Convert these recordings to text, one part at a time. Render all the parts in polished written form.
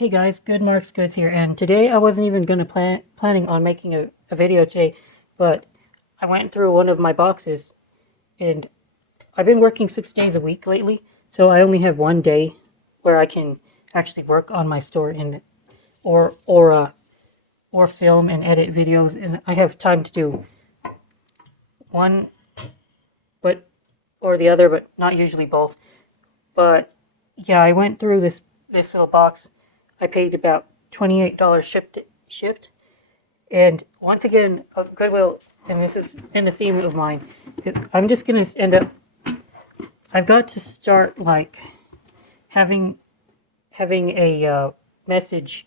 Hey guys, Good Marks Goods here, and today I wasn't even gonna planning on making a video today, but I went through one of my boxes, and I've been working 6 days a week lately, so I only have one day where I can actually work on my store and or film and edit videos, and I have time to do one, but or the other, but not usually both. But yeah, I went through this little box. I paid about $28 shipped. And once again, Goodwill, and this is in the theme of mine, I'm just gonna end up. I've got to start like having a message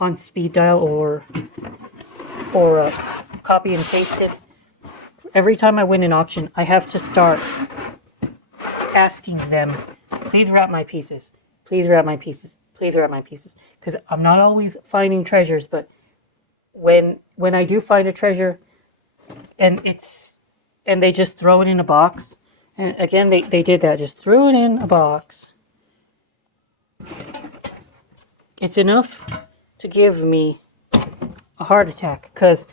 on speed dial or copy and paste it. Every time I win an auction, I have to start asking them, please wrap my pieces, please wrap my pieces, please wrap my pieces, because I'm not always finding treasures, but when I do find a treasure and they just throw it in a box, and again they did that, just threw it in a box, it's enough to give me a heart attack, because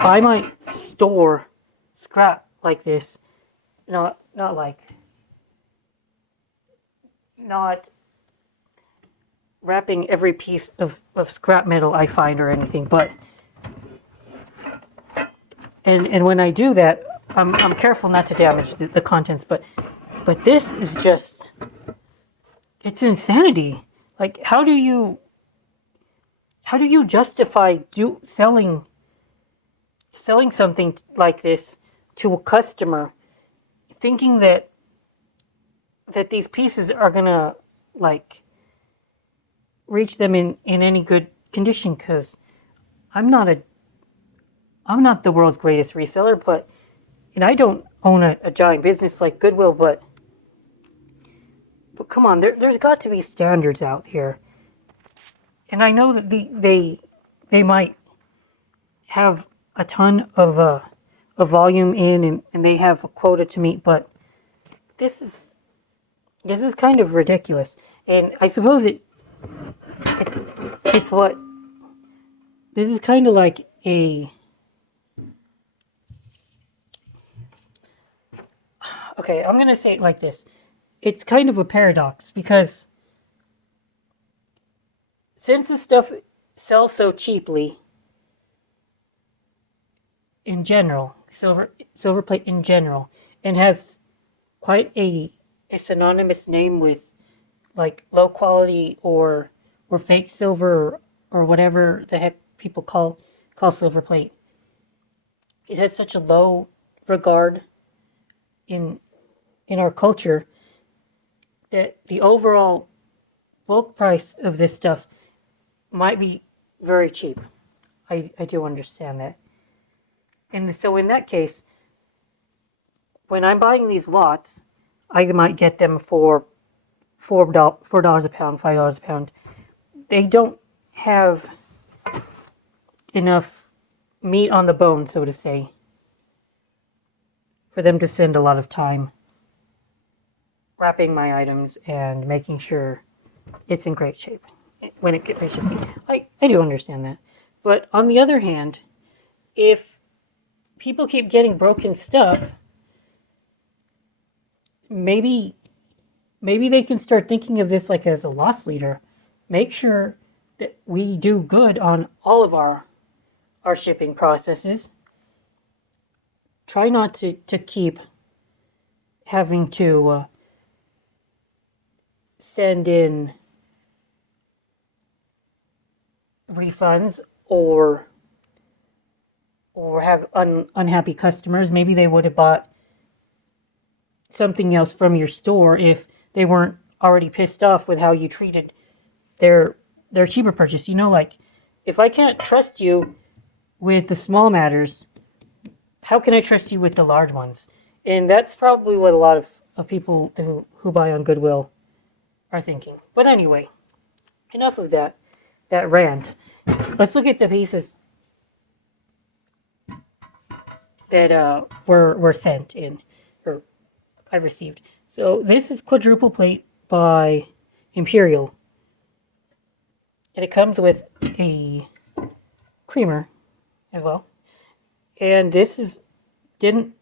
I might store scrap like this, not wrapping every piece of scrap metal I find or anything, but and when I do that, I'm careful not to damage the contents, but this is just, it's insanity. Like, how do you justify selling something like this to a customer, thinking that these pieces are gonna like reach them in any good condition? Because I'm not the world's greatest reseller, and I don't own a giant business like Goodwill, but come on, there's got to be standards out here. And I know that they might have a ton of volume in, and they have a quota to meet, but this is kind of ridiculous. And I suppose it's what this is kind of like a, okay, I'm gonna say it like this. It's kind of a paradox, because since the stuff sells so cheaply in general, Silverplate in general, and has quite a synonymous name with like low quality or fake silver, or whatever the heck people call Silverplate. It has such a low regard in our culture that the overall bulk price of this stuff might be very cheap. I do understand that. And so in that case, when I'm buying these lots, I might get them for $4 a pound, $5 a pound. They don't have enough meat on the bone, so to say, for them to spend a lot of time wrapping my items and making sure it's in great shape when it reaches me. I do understand that. But on the other hand, if people keep getting broken stuff, maybe they can start thinking of this like as a loss leader. Make sure that we do good on all of our shipping processes. Try not to keep having to send in refunds or have unhappy customers. Maybe they would have bought something else from your store if they weren't already pissed off with how you treated their cheaper purchase. Like, if I can't trust you with the small matters, how can I trust you with the large ones? And that's probably what a lot of people who buy on Goodwill are thinking. But anyway, enough of that rant. Let's look at the pieces that were sent in, or I received. So this is quadruple plate by Imperial. And it comes with a creamer as well. And this didn't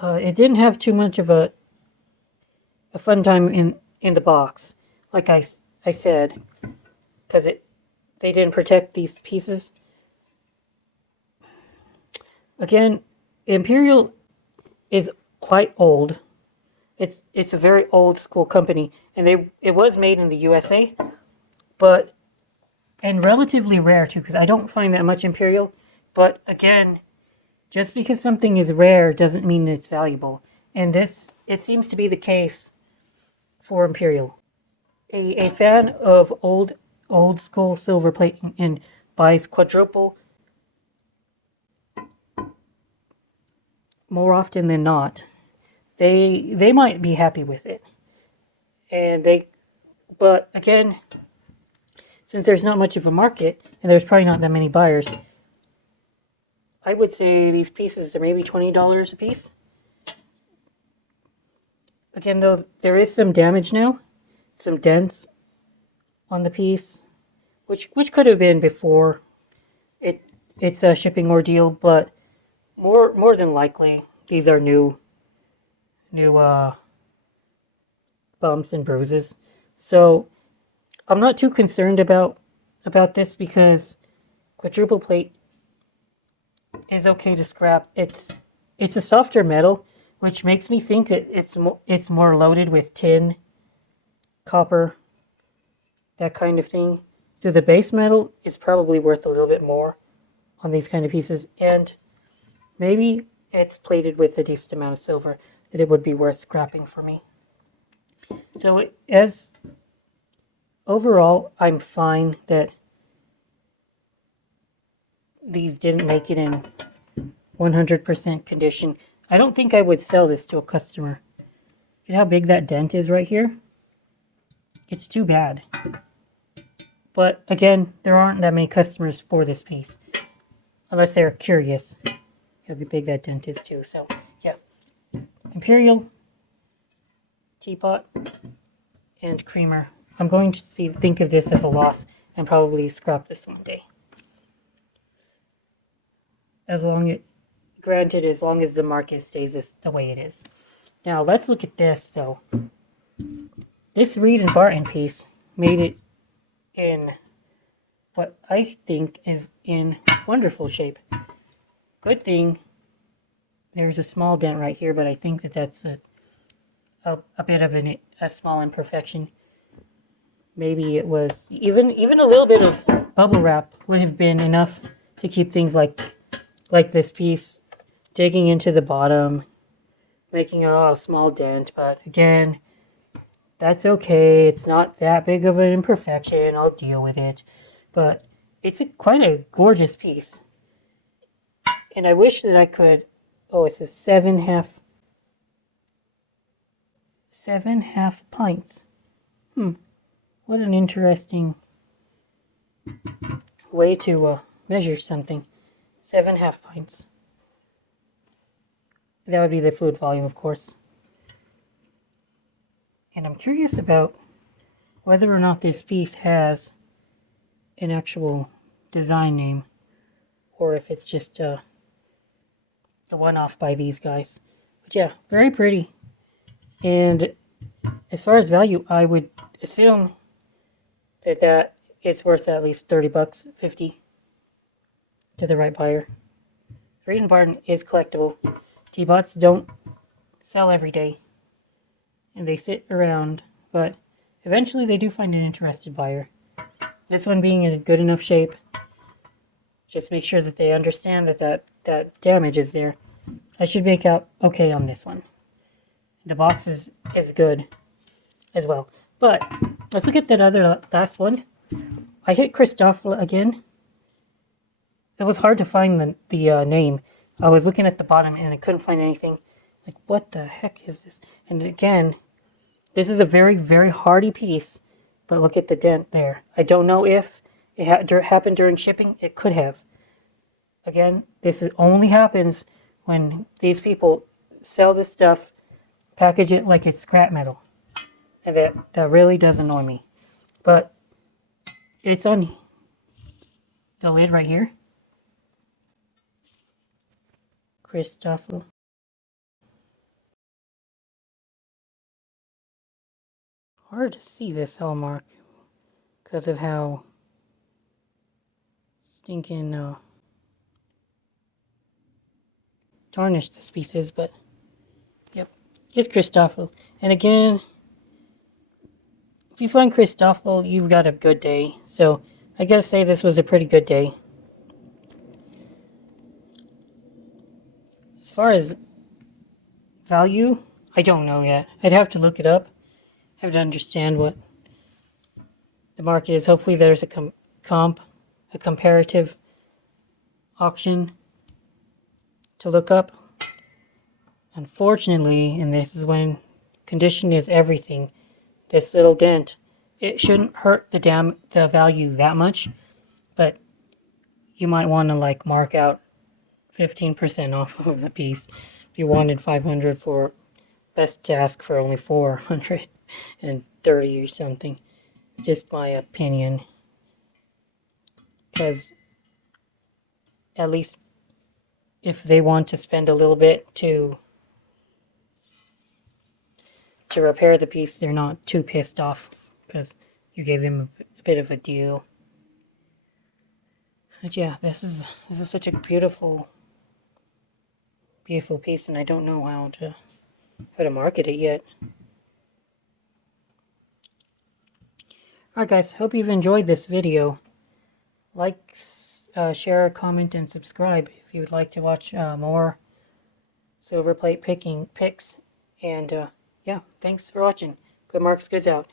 it didn't have too much of a fun time in the box, like I said, because they didn't protect these pieces. Again, Imperial is quite old. It's a very old school company, and it was made in the USA, but and relatively rare too, because I don't find that much Imperial. But again, just because something is rare doesn't mean it's valuable, and it seems to be the case for Imperial. A fan of old school Silverplate and buys quadruple more often than not, they might be happy with it. And but again, since there's not much of a market and there's probably not that many buyers, I would say these pieces are maybe $20 a piece. Again, though, there is some damage now, some dents on the piece, which could have been before it's a shipping ordeal, but more than likely these are new bumps and bruises. So I'm not too concerned about this because quadruple plate is okay to scrap. It's a softer metal, which makes me think that it's more loaded with tin, copper, that kind of thing. So the base metal is probably worth a little bit more on these kind of pieces, and maybe it's plated with a decent amount of silver that it would be worth scrapping for me. So as overall, I'm fine that these didn't make it in 100% condition. I don't think I would sell this to a customer. Look at how big that dent is right here. It's too bad. But again, there aren't that many customers for this piece. Unless they're curious how big that dent is too. So, yeah. Imperial, teapot, and creamer. I'm going to think of this as a loss and probably scrap this one day. Granted, as long as the market stays the way it is. Now, let's look at this, though. This Reed and Barton piece made it in what I think is in wonderful shape. Good thing there's a small dent right here, but I think that's a bit of a small imperfection. Maybe it was even a little bit of bubble wrap would have been enough to keep things like this piece digging into the bottom, making a small dent. But again, that's okay. It's not that big of an imperfection. I'll deal with it. But it's quite a gorgeous piece. And I wish that I could... Oh, it's a 7.5 pints. What an interesting way to measure something. 7.5 pints. That would be the fluid volume, of course. And I'm curious about whether or not this piece has an actual design name, or if it's just the one-off by these guys. But yeah, very pretty. And as far as value, I would assume that it's worth at least $30, $50 to the right buyer. Reed and Barton is collectible. Teapots don't sell every day, and they sit around, but eventually they do find an interested buyer. This one being in a good enough shape, just make sure that they understand that damage is there. I should make out okay on this one. The box is good as well. But let's look at that other last one. I hit Christofle again. It was hard to find the name. I was looking at the bottom and I couldn't find anything. Like, what the heck is this? And again, this is a very, very hardy piece. But look at the dent there. I don't know if it happened during shipping. It could have. Again, only happens when these people sell this stuff, package it like it's scrap metal. And that really does annoy me. But it's on the lid right here. Christofle. Hard to see this hallmark because of how stinking tarnished this piece is, but yep, it's Christofle. And again, if you find Christofle, you've got a good day. So I gotta say this was a pretty good day. As far as value, I don't know yet. I'd have to look it up. I have to understand what the market is. Hopefully there's a a comparative auction to look up. Unfortunately, and this is when condition is everything, this little dent, it shouldn't hurt the value that much, but you might want to like mark out 15% off of the piece. If you wanted 500 for, best to ask for only 430 or something. Just my opinion, because at least if they want to spend a little bit to repair the piece, they're not too pissed off because you gave them a bit of a deal. But yeah, this is such a beautiful piece, and I don't know how to market it yet. Alright guys, hope you've enjoyed this video. Like, share, comment, and subscribe if you would like to watch more Silverplate picks. And yeah, thanks for watching. Good marks, goods out.